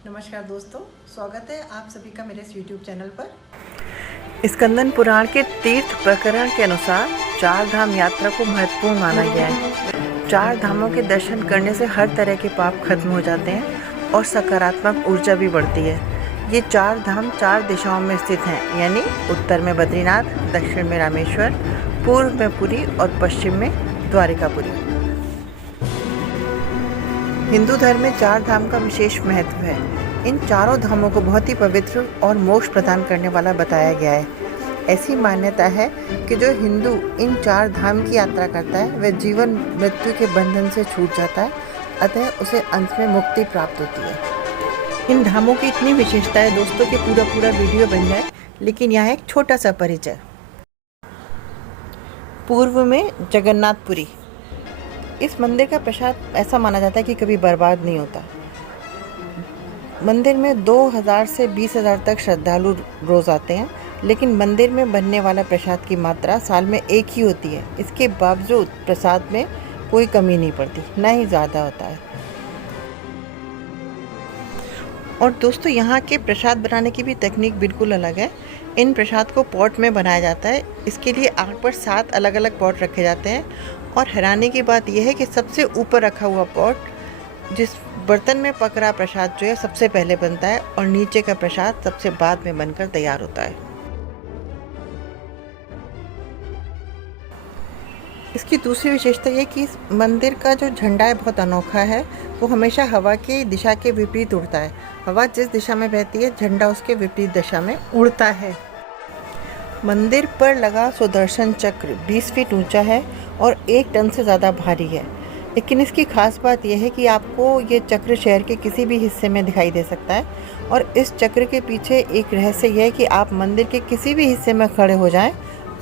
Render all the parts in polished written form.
नमस्कार दोस्तों, स्वागत है आप सभी का मेरे इस YouTube चैनल पर। स्कंदन पुराण के तीर्थ प्रकरण के अनुसार चार धाम यात्रा को महत्वपूर्ण माना गया है। चार धामों के दर्शन करने से हर तरह के पाप खत्म हो जाते हैं और सकारात्मक ऊर्जा भी बढ़ती है। ये चार धाम चार दिशाओं में स्थित हैं, यानी उत्तर में बद्रीनाथ, दक्षिण में रामेश्वर, पूर्व में पुरी और पश्चिम में द्वारिकापुरी। हिंदू धर्म में चार धाम का विशेष महत्व है। इन चारों धामों को बहुत ही पवित्र और मोक्ष प्रदान करने वाला बताया गया है। ऐसी मान्यता है कि जो हिंदू इन चार धाम की यात्रा करता है वह जीवन मृत्यु के बंधन से छूट जाता है, अतः उसे अंत में मुक्ति प्राप्त होती है। इन धामों की इतनी विशेषता है दोस्तों कि पूरा वीडियो बन जाए, लेकिन यहाँ एक छोटा सा परिचय। पूर्व में जगन्नाथपुरी। इस मंदिर का प्रसाद ऐसा माना जाता है कि कभी बर्बाद नहीं होता। मंदिर में 2000 से 20,000 तक श्रद्धालु रोज आते हैं, लेकिन मंदिर में बनने वाला प्रसाद की मात्रा साल में एक ही होती है। इसके बावजूद प्रसाद में कोई कमी नहीं पड़ती, ना ही ज़्यादा होता है। और दोस्तों, यहाँ के प्रसाद बनाने की भी तकनीक बिल्कुल अलग है। इन प्रसाद को पॉट में बनाया जाता है। इसके लिए आग पर 7 अलग अलग पॉट रखे जाते हैं, और हैरानी की बात यह है कि सबसे ऊपर रखा हुआ पॉट, जिस बर्तन में पक रहा प्रसाद जो है सबसे पहले बनता है, और नीचे का प्रसाद सबसे बाद में बनकर तैयार होता है। इसकी दूसरी विशेषता ये कि इस मंदिर का जो झंडा है बहुत अनोखा है। वो हमेशा हवा की दिशा के विपरीत उड़ता है। हवा जिस दिशा में बहती है, झंडा उसके विपरीत दिशा में उड़ता है। मंदिर पर लगा सुदर्शन चक्र 20 फीट ऊंचा है और 1 टन से ज़्यादा भारी है। लेकिन इसकी खास बात यह है कि आपको ये चक्र शहर के किसी भी हिस्से में दिखाई दे सकता है, और इस चक्र के पीछे एक रहस्य यह है कि आप मंदिर के किसी भी हिस्से में खड़े हो जाएं,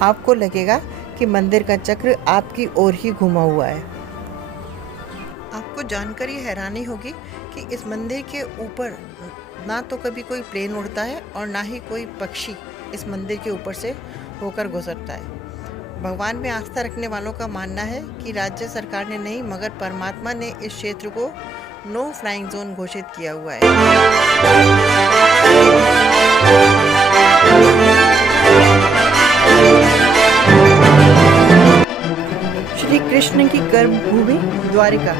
आपको लगेगा कि मंदिर का चक्र आपकी ओर ही घुमा हुआ है। आपको जानकर ये हैरानी होगी कि इस मंदिर के ऊपर ना तो कभी कोई प्लेन उड़ता है और ना ही कोई पक्षी इस मंदिर के ऊपर से होकर गुजरता है। भगवान में आस्था रखने वालों का मानना है कि राज्य सरकार ने नहीं, मगर परमात्मा ने इस क्षेत्र को नो फ्लाइंग जोन घोषित किया हुआ है। श्री कृष्ण की कर्मभूमि द्वारिका।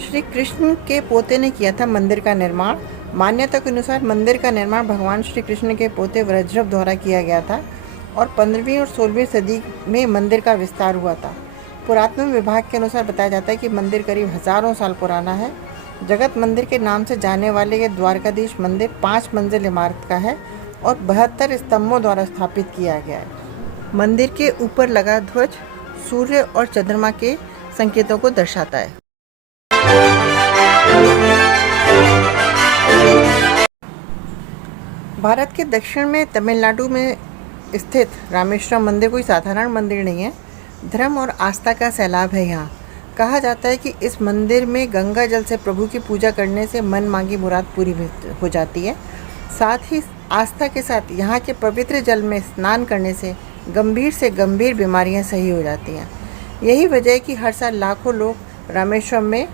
श्री कृष्ण के पोते ने किया था मंदिर का निर्माण। मान्यता के अनुसार मंदिर का निर्माण भगवान श्री कृष्ण के पोते वज्रभ द्वारा किया गया था, और 15वीं और 16वीं सदी में मंदिर का विस्तार हुआ था। पुरातत्व विभाग के अनुसार बताया जाता है कि मंदिर करीब हजारों साल पुराना है। जगत मंदिर के नाम से जाने वाले ये द्वारकाधीश मंदिर 5 मंजिल इमारत का है और 72 स्तंभों द्वारा स्थापित किया गया है। मंदिर के ऊपर लगा ध्वज सूर्य और चंद्रमा के संकेतों को दर्शाता है। भारत के दक्षिण में तमिलनाडु में स्थित रामेश्वरम मंदिर कोई साधारण मंदिर नहीं है। धर्म और आस्था का सैलाब है यहाँ। कहा जाता है कि इस मंदिर में गंगा जल से प्रभु की पूजा करने से मन मांगी मुराद पूरी हो जाती है। साथ ही आस्था के साथ यहाँ के पवित्र जल में स्नान करने से गंभीर से गंभीर बीमारियाँ सही हो जाती हैं। यही वजह है कि हर साल लाखों लोग रामेश्वरम में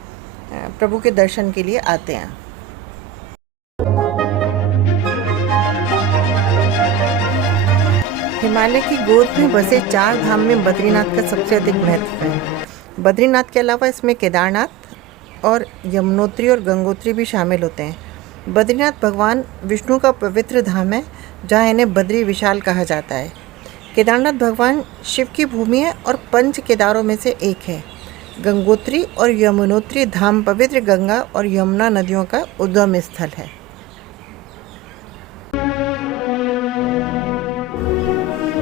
प्रभु के दर्शन के लिए आते हैं। हिमालय की गोद में बसे चार धाम में बद्रीनाथ का सबसे अधिक महत्व है। बद्रीनाथ के अलावा इसमें केदारनाथ और यमुनोत्री और गंगोत्री भी शामिल होते हैं। बद्रीनाथ भगवान विष्णु का पवित्र धाम है, जहाँ इन्हें बद्री विशाल कहा जाता है। केदारनाथ भगवान शिव की भूमि है और 5 केदारों में से एक है। गंगोत्री और यमुनोत्री धाम पवित्र गंगा और यमुना नदियों का उद्गम स्थल है।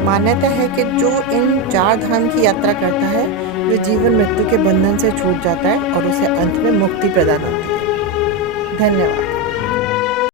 मान्यता है कि जो इन 4 धाम की यात्रा करता है वह जीवन मृत्यु के बंधन से छूट जाता है और उसे अंत में मुक्ति प्रदान होती है। धन्यवाद।